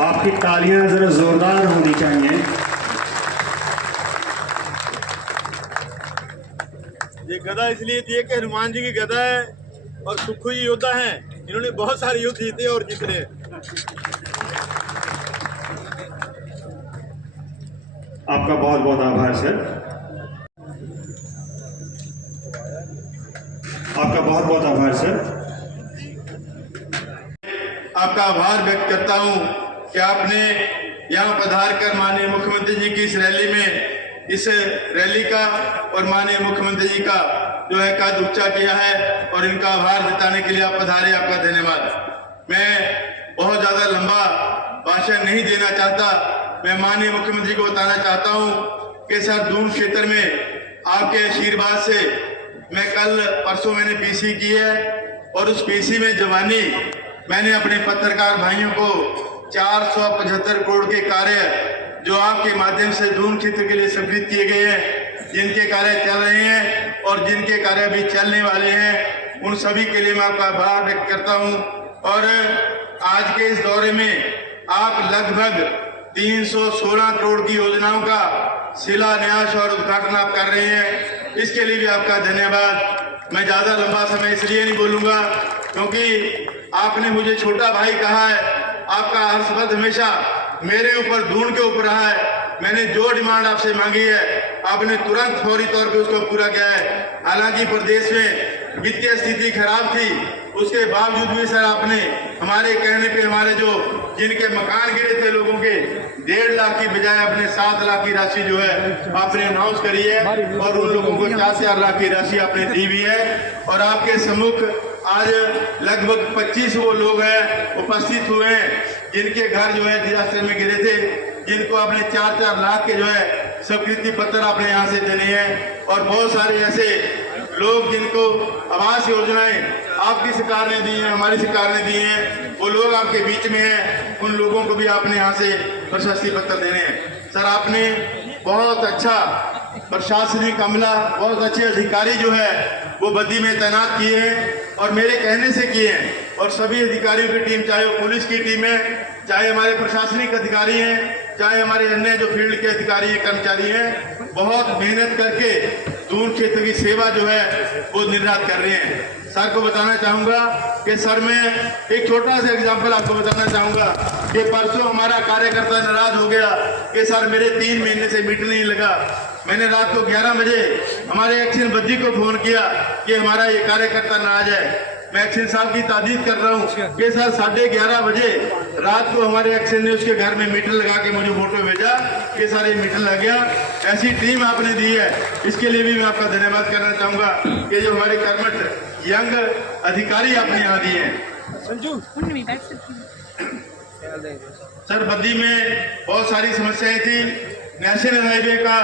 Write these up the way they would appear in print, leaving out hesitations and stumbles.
आपकी तालियां जरा जोरदार होनी चाहिए। ये गदा इसलिए दिए कि हनुमान जी की गदा है और सुखू जी योद्धा हैं, इन्होंने बहुत सारे युद्ध जीते और जीत रहे हैं। आपका बहुत बहुत आभार सर, आपका बहुत बहुत आभार सर। आपका आभार व्यक्त करता हूं कि आपने यहां पधार कर माननीय मुख्यमंत्री जी की इस रैली का और माननीय मुख्यमंत्री जी का जो है कद ऊंचा किया है और इनका आभार जताने के लिए आप पधारे, आपका धन्यवाद। मैं बहुत ज्यादा लंबा भाषण नहीं देना चाहता, मैं माननीय मुख्यमंत्री को बताना चाहता हूं कि सर दून क्षेत्र में आपके आशीर्वाद से मैं परसों मैंने पीसी की है और उस पीसी में जवानी मैंने अपने पत्रकार भाइयों को 475 करोड़ के कार्य जो आपके माध्यम से दून क्षेत्र के लिए स्वीकृत किए गए हैं, जिनके कार्य चल रहे हैं और जिनके कार्य भी चलने वाले हैं, उन सभी के लिए मैं आपका आभार व्यक्त करता हूं। और आज के इस दौरे में आप लगभग 316 करोड़ की योजनाओं का शिलान्यास और उद्घाटन आप कर रहे हैं, इसके लिए भी आपका धन्यवाद। मैं ज्यादा लंबा समय इसलिए नहीं बोलूंगा क्योंकि आपने मुझे छोटा भाई कहा है, आपका हर शब्द हमेशा मेरे ऊपर दून के ऊपर रहा है। मैंने जो डिमांड आपसे मांगी है आपने तुरंत फौरी तौर पे उसको पूरा किया है। हालांकि प्रदेश में वित्तीय स्थिति खराब थी, उसके बावजूद भी सर आपने हमारे कहने पे हमारे जिनके मकान गिरे थे लोगों के 1.5 लाख की बजाय आपने 7 लाख की राशि जो है आपने अनाउंस करी है और उन लोगों को 4 लाख की राशि आपने दी भी है। और आपके सम्मुख आज लगभग 25 वो लोग हैं उपस्थित हुए हैं जिनके घर जो है डिजास्टर में गिरे थे, जिनको आपने 4 लाख के जो है स्वीकृति पत्र आपने यहाँ से देने हैं। और बहुत सारे ऐसे लोग जिनको आवास योजनाएं आपकी सरकार ने दी हैं, हमारी सरकार ने दी हैं, वो लोग आपके बीच में हैं, उन लोगों को भी आपने यहाँ से प्रशस्ति पत्र देने हैं। सर आपने बहुत अच्छा प्रशासनिक अमला, बहुत अच्छे अधिकारी जो है वो बद्दी में तैनात किए हैं और मेरे कहने से किए हैं। और सभी अधिकारियों की टीम, चाहे वो पुलिस की टीम है, चाहे हमारे प्रशासनिक अधिकारी हैं, चाहे हमारे अन्य जो फील्ड के अधिकारी हैं, कर्मचारी हैं, बहुत मेहनत करके दून क्षेत्र की सेवा जो है वो निर्धारित कर रहे हैं। सर को बताना चाहूंगा कि सर मैं एक छोटा सा एग्जांपल आपको बताना चाहूंगा कि परसों हमारा कार्यकर्ता नाराज हो गया कि सर मेरे 3 महीने से मीटर नहीं लगा। मैंने रात को 11 बजे हमारे एक्शन बद्दी को फोन किया कि हमारा ये कार्यकर्ता नाराज है। मैं एक्शन साहब की तारीफ कर रहा हूँ कि सर 11:30 बजे रात को हमारे एक्शन ने उसके घर में मीटर लगा के मुझे फोटो भेजा कि सर ये मीटर लग गया। ऐसी टीम आपने दी है, इसके लिए भी मैं आपका धन्यवाद करना चाहूंगा कि जो हमारे कर्मठ यंग अधिकारी आपने यहाँ दिए हैं। सर बद्दी में बहुत सारी समस्याएं थी, नेशनल हाईवे का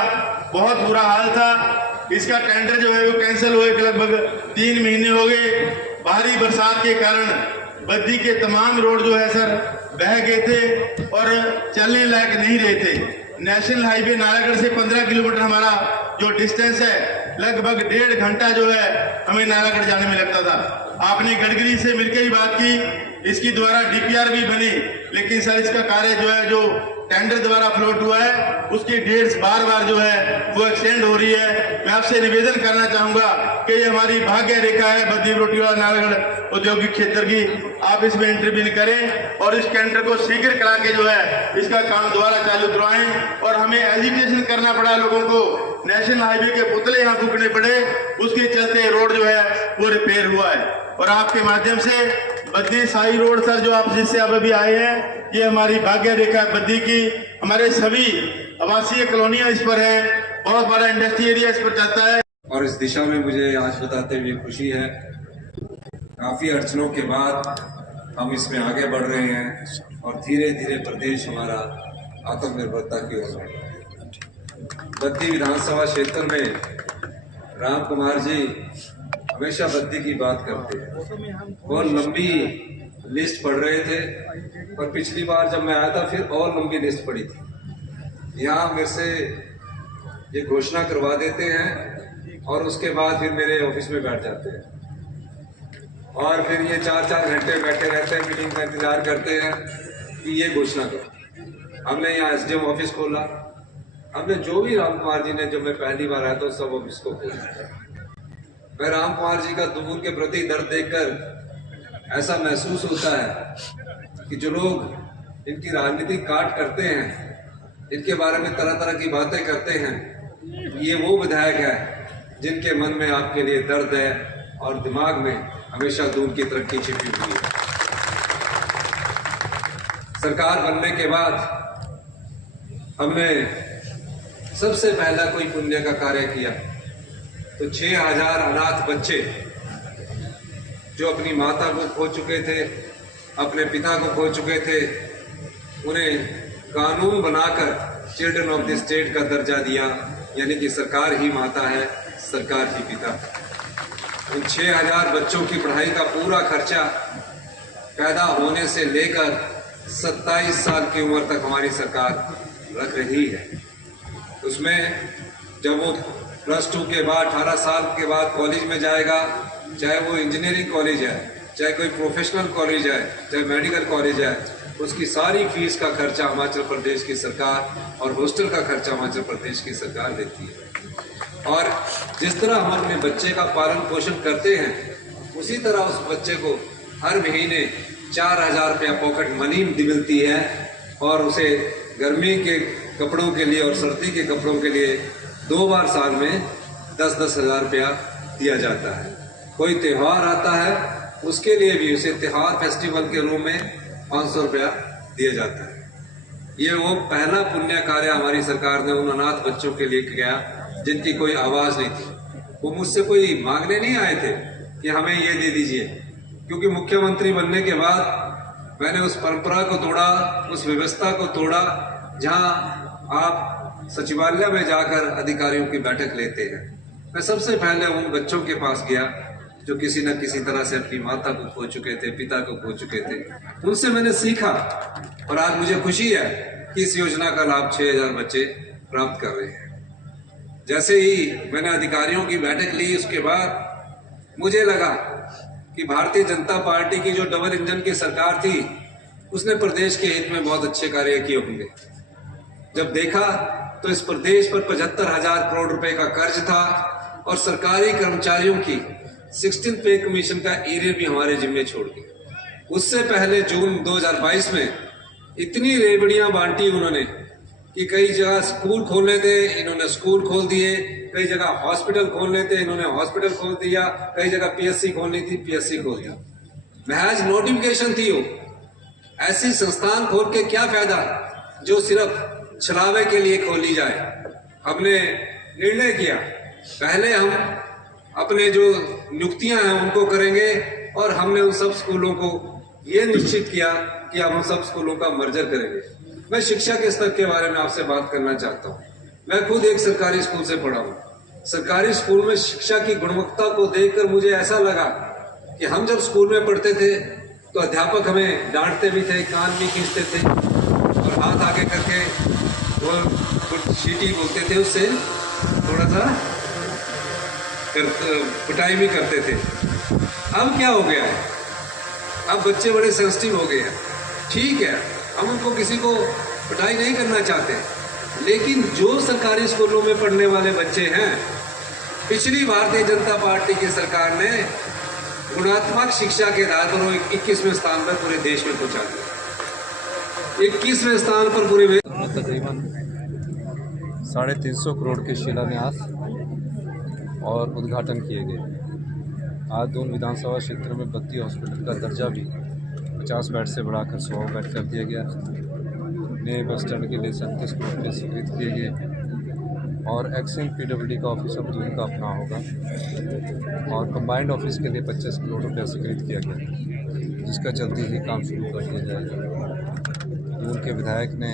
बहुत बुरा हाल था, इसका टेंडर जो है वो कैंसिल हुए लगभग 3 महीने हो गए। भारी बरसात के कारण बद्दी के तमाम रोड जो है सर बह गए थे और चलने लायक नहीं रहे थे। नेशनल हाईवे नारायणगढ़ से 15 किलोमीटर हमारा जो डिस्टेंस है, लगभग 1.5 घंटा जो है हमें नारायणगढ़ जाने में लगता था। आपने गडकरी से मिलकर ही बात की, इसकी द्वारा डीपीआर भी बनी, लेकिन सर इसका कार्य जो है जो टेंडर द्वारा फ्लोट हुआ है उसकी डेट्स बार जो है वो एक्सटेंड हो रही है। मैं आपसे निवेदन करना चाहूंगा कि ये हमारी भाग्य रेखा है बद्दी बरोटीवाला नारायणगढ़ औद्योगिक क्षेत्र की, आप इसमें इंटरव्यून करें और इस टेंडर को शीघ्र करा के जो है इसका काम दोबारा चालू करवाएं। और हमें एजुकेशन करना पड़ा लोगों को, नेशनल हाईवे के पुतले यहाँ फूकने पड़े, उसके चलते रोड जो है वो रिपेयर हुआ है। और आपके माध्यम से बद्दी साई रोड सर जो आप जिससे अब अभी आए हैं, ये हमारी भाग्य रेखा बद्दी की, हमारे सभी आवासीय कॉलोनियां इस पर है, बहुत बड़ा इंडस्ट्री एरिया इस पर जाता है। और इस दिशा में मुझे आज बताते हुए खुशी है, काफी अड़चनों के बाद हम इसमें आगे बढ़ रहे हैं और धीरे धीरे प्रदेश हमारा आत्मनिर्भरता की ओर बढ़ रहा है। बद्दी विधानसभा क्षेत्र में राम कुमार जी हमेशा बद्दी की बात करते हैं, बहुत लंबी लिस्ट पढ़ रहे थे और पिछली बार जब मैं आया था फिर और लंबी लिस्ट पड़ी थी। यहाँ मेरे से ये घोषणा करवा देते हैं और उसके बाद फिर मेरे ऑफिस में बैठ जाते हैं और फिर ये 4-4 घंटे बैठे रहते हैं, मीटिंग का इंतजार करते हैं। कि ये घोषणा करो। हमने यहाँ एसडीएम ऑफिस खोला, हमने जो भी राम कुमार जी ने, जब मैं पहली बार आया तो सब ऑफिस को खोला। मैं राम कुमार जी का दूर के प्रति दर्द देखकर ऐसा महसूस होता है कि जो लोग इनकी राजनीतिक काट करते हैं, इनके बारे में तरह तरह की बातें करते हैं, ये वो विधायक है जिनके मन में आपके लिए दर्द है और दिमाग में हमेशा दूर की तरक्की छिपी हुई है। सरकार बनने के बाद हमने सबसे पहला कोई पुण्य का कार्य किया तो 6000 अनाथ बच्चे जो अपनी माता को खो चुके थे, अपने पिता को खो चुके थे, उन्हें कानून बनाकर चिल्ड्रन ऑफ द स्टेट का दर्जा दिया, यानी कि सरकार ही माता है, सरकार ही पिता। उन 6000 बच्चों की पढ़ाई का पूरा खर्चा पैदा होने से लेकर 27 साल की उम्र तक हमारी सरकार रख रही है। उसमें जब वो +2 के बाद 18 साल के बाद कॉलेज में जाएगा, चाहे वो इंजीनियरिंग कॉलेज है, चाहे कोई प्रोफेशनल कॉलेज है, चाहे मेडिकल कॉलेज है, उसकी सारी फीस का खर्चा हिमाचल प्रदेश की सरकार और हॉस्टल का खर्चा हिमाचल प्रदेश की सरकार देती है। और जिस तरह हम अपने बच्चे का पालन पोषण करते हैं, उसी तरह उस बच्चे को हर महीने 4000 रुपया पॉकेट मनी मिलती है और उसे गर्मी के कपड़ों के लिए और सर्दी के कपड़ों के लिए 2 बार साल में 10-10 हज़ार रुपया दिया जाता है। कोई त्यौहार आता है उसके लिए भी उसे त्यौहार फेस्टिवल के रूप में 500 रुपया दिया जाता है। ये वो पहला पुण्य कार्य हमारी सरकार ने उन अनाथ बच्चों के लिए किया जिनकी कोई आवाज़ नहीं थी। वो मुझसे कोई मांगने नहीं आए थे कि हमें ये दे दीजिए, क्योंकि मुख्यमंत्री बनने के बाद मैंने उस परंपरा को तोड़ा, उस व्यवस्था को तोड़ा जहां आप सचिवालय में जाकर अधिकारियों की बैठक लेते हैं। मैं सबसे पहले उन बच्चों के पास गया जो किसी न किसी तरह से अपनी माता को खो चुके थे, पिता को खो चुके थे। उनसे मैंने सीखा और आज मुझे खुशी है कि इस योजना का लाभ 6000 बच्चे प्राप्त कर रहे हैं। जैसे ही मैंने अधिकारियों की बैठक ली, उसके बाद मुझे लगा कि भारतीय जनता पार्टी की जो डबल इंजन की सरकार थी उसने प्रदेश के हित में बहुत अच्छे कार्य किए होंगे। जब देखा तो इस प्रदेश पर 75,000 करोड़ रुपए का कर्ज था और सरकारी कर्मचारियों की 16th पे कमीशन का एरियर भी हमारे जिम्मे छोड़ दिया। उससे पहले जून 2022 में इतनी रेवड़ियां बांटी उन्होंने कि कई जगह स्कूल खोलने थे, इन्होंने स्कूल खोल दिए, कई जगह हॉस्पिटल खोलने थे, इन्होंने हॉस्पिटल खोल दिया, कई जगह पीएससी खोलनी थी, पीएससी खोल दिया। महज नोटिफिकेशन थी वो। ऐसी संस्थान खोल के क्या फायदा जो सिर्फ छलावे के लिए खोली जाए। हमने निर्णय किया पहले हम अपने जो नियुक्तियां हैं उनको करेंगे और हमने उन सब स्कूलों को ये निश्चित किया कि अब हम सब स्कूलों का मर्जर करेंगे। मैं शिक्षा के स्तर के बारे में आपसे बात करना चाहता हूँ। मैं खुद एक सरकारी स्कूल से पढ़ा हूँ। सरकारी स्कूल में शिक्षा की गुणवत्ता को देखकर मुझे ऐसा लगा कि हम जब स्कूल में पढ़ते थे तो अध्यापक हमें डांटते भी थे, कान भी खींचते थे और हाथ आगे करके वो कुछ सीटी बोलते थे, उससे थोड़ा सा पिटाई भी करते थे। अब क्या हो गया है, अब बच्चे बड़े सेंसिटिव हो गए हैं। ठीक है, हम उनको किसी को पिटाई नहीं करना चाहते, लेकिन जो सरकारी स्कूलों में पढ़ने वाले बच्चे हैं, पिछली भारतीय जनता पार्टी की सरकार ने गुणात्मक शिक्षा के आधार पर 21वें स्थान पर पूरे देश में पहुंचा दिया। 21वें स्थान पर पूरे तकरीबन 350 करोड़ के शिलान्यास और उद्घाटन किए गए। आज दून विधानसभा क्षेत्र में 32 हॉस्पिटल का दर्जा भी 50 बेड से बढ़ाकर 100 बेड कर दिया गया। नए बस स्टैंड के लिए 37 करोड़ रुपये स्वीकृत किए गए और एक्सिम PWD का ऑफिस अब दून का अपना होगा और कंबाइंड ऑफिस के लिए 25 करोड़ रुपया स्वीकृत किया गया, जिसका जल्दी ही काम शुरू कर दिया जाएगा। दून के विधायक ने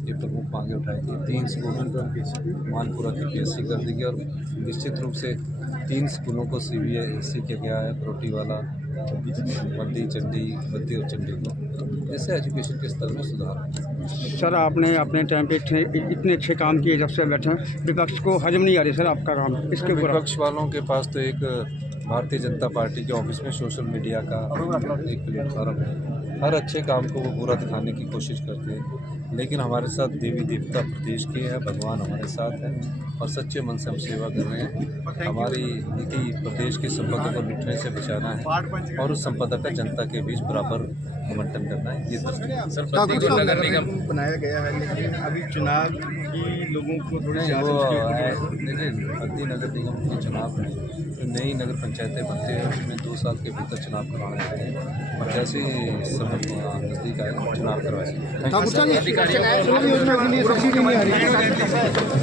ये प्रमुख मांगे उठाई थी। 3 स्कूलों को मानपुरा की PSC कर दी गई और निश्चित रूप से 3 स्कूलों को CBSE किया गया है, बरोटीवाला, बद्दी, चंडी, बद्दी और चंडी को, जैसे एजुकेशन के स्तर में सुधार। सर आपने अपने टाइम पे इतने अच्छे काम किए, जब से बैठे विपक्ष को हजम नहीं आ रही सर आपका काम। इसके विपक्ष वालों के पास तो एक भारतीय जनता पार्टी के ऑफिस में सोशल मीडिया का एक प्लेटफॉर्म है हर अच्छे काम को वो बुरा दिखाने की कोशिश करते हैं, लेकिन हमारे साथ देवी देवता प्रदेश के हैं, भगवान हमारे साथ हैं और सच्चे मन से हम सेवा कर रहे हैं। हमारी नीति प्रदेश की संपदा को लुटने से बचाना है और उस संपदा का जनता के बीच बराबर आवंटन करना है। ये दृष्टि है। सर, बद्दीपुर नगर निगम बनाया गया है, लेकिन अभी चुनाव की लोगों को थोड़ी नहीं, वो देखिए बद्दी नगर निगम के चुनाव में जो नई नगर पंचायतें बनती हैं उसमें 2 साल के भीतर चुनाव करवाने चाहिए और जैसे ही समय नज़दीक आएगा चुनाव करवाएंगे। अधिकारियों को